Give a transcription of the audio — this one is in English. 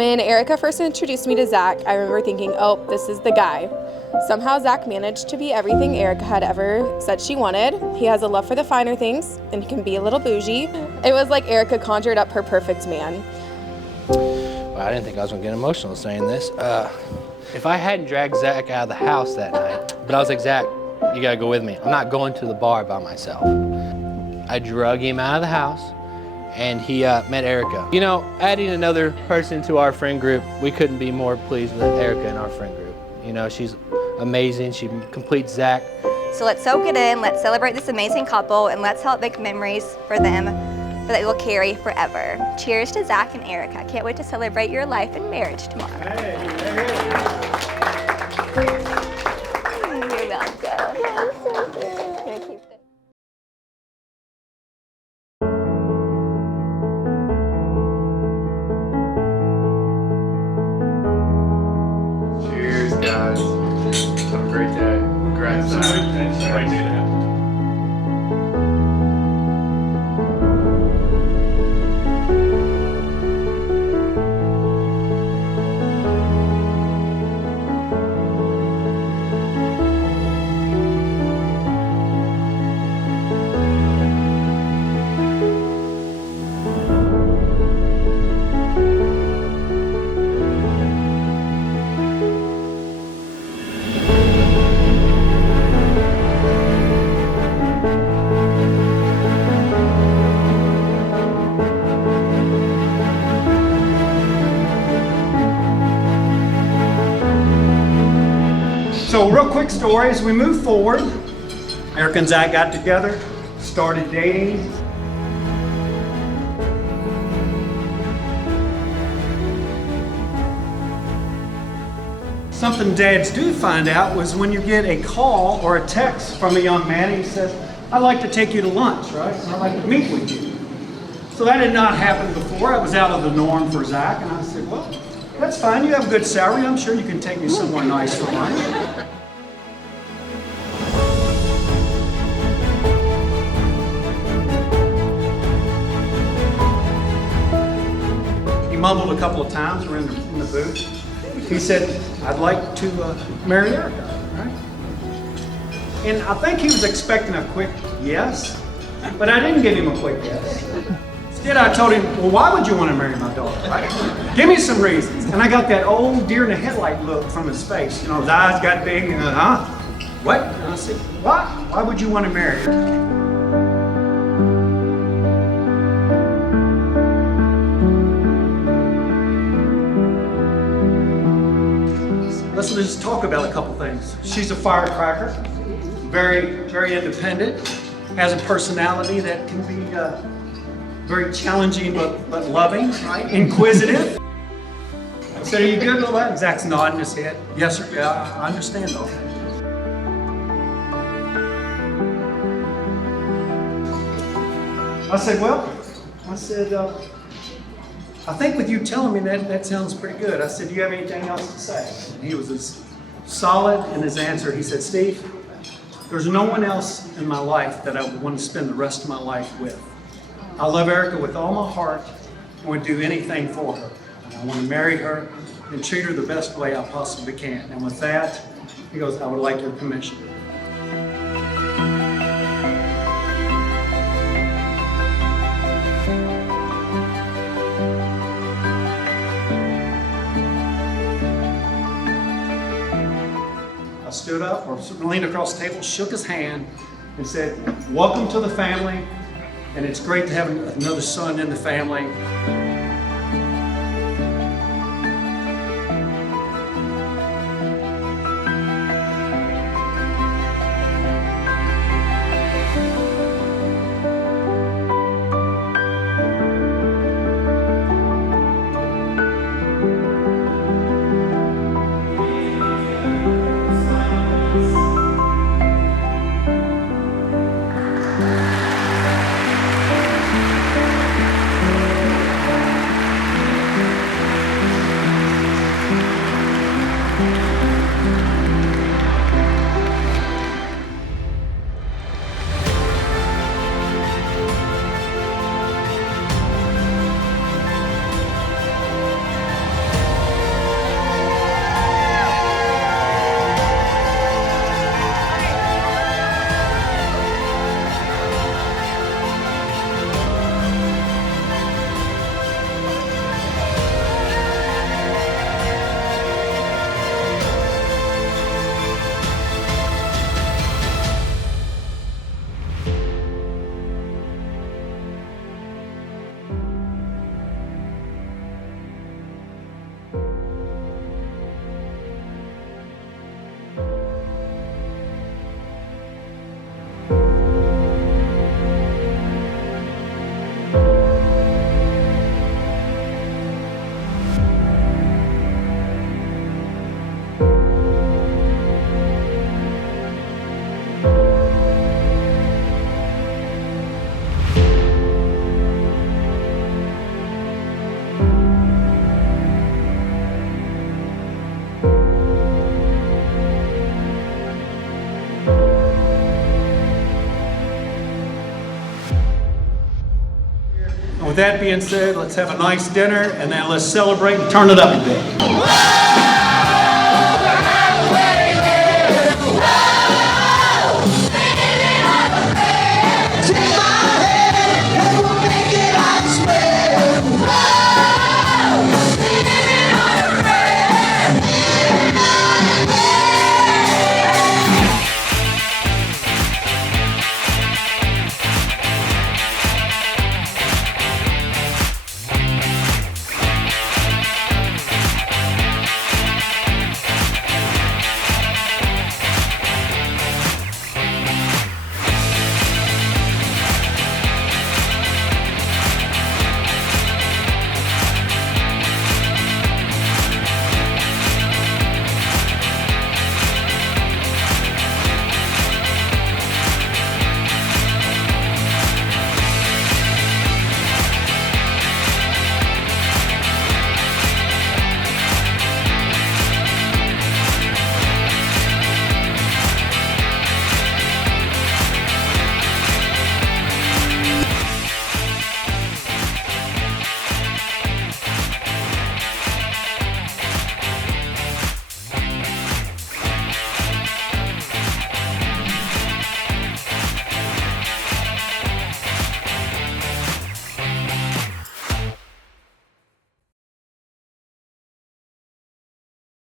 When Erika first introduced me to Zack, I remember thinking, oh, this is the guy. Somehow Zack managed to be everything Erika had ever said she wanted. He has a love for the finer things, and he can be a little bougie. It was like Erika conjured up her perfect man. Well, I didn't think I was gonna get emotional saying this. If I hadn't dragged Zack out of the house that night, but I was like, Zack, you gotta go with me. I'm not going to the bar by myself. I drug him out of the house, and he met Erika. You know, adding another person to our friend group, we couldn't be more pleased with Erika in our friend group. You know, she's amazing. She completes Zack. So let's soak it in, let's celebrate this amazing couple, and let's help make memories for them that they will carry forever. Cheers to Zack and Erika. Can't wait to celebrate your life and marriage tomorrow. Hey. You're welcome. Gonna keep this. Cheers, guys. Have a great day. Congrats, Zack. So real quick story, as we move forward, Erika and Zack got together, started dating. Something dads do find out was when you get a call or a text from a young man, he says, I'd like to take you to lunch, right? I'd like to meet with you. So that had not happened before. It was out of the norm for Zack, and I said, well, that's fine, you have a good salary, I'm sure you can take me somewhere nice for lunch. He mumbled a couple of times, we're in the booth. He said, I'd like to marry Erika, right? And I think he was expecting a quick yes, but I didn't give him a quick yes. Instead, I told him, well, why would you want to marry my daughter, right? Give me some reasons. And I got that old deer in the headlight look from his face. You know, his eyes got big and, what? And I said, why? Why would you want to marry her? Let's just talk about a couple things. She's a firecracker, very, very independent, has a personality that can be very challenging but loving, right? Inquisitive. I said, are you good with all that? Zack's nodding his head. Yes, sir. Yeah, I understand all that. I said, I think with you telling me that sounds pretty good. I said, do you have anything else to say? And he was as solid in his answer. He said, Steve, there's no one else in my life that I would want to spend the rest of my life with. I love Erika with all my heart and would do anything for her. And I want to marry her and treat her the best way I possibly can. And with that, he goes, I would like your permission. I stood up or leaned across the table, shook his hand, and said, welcome to the family, and it's great to have another son in the family. that being said, let's have a nice dinner and then let's celebrate and turn it up a bit.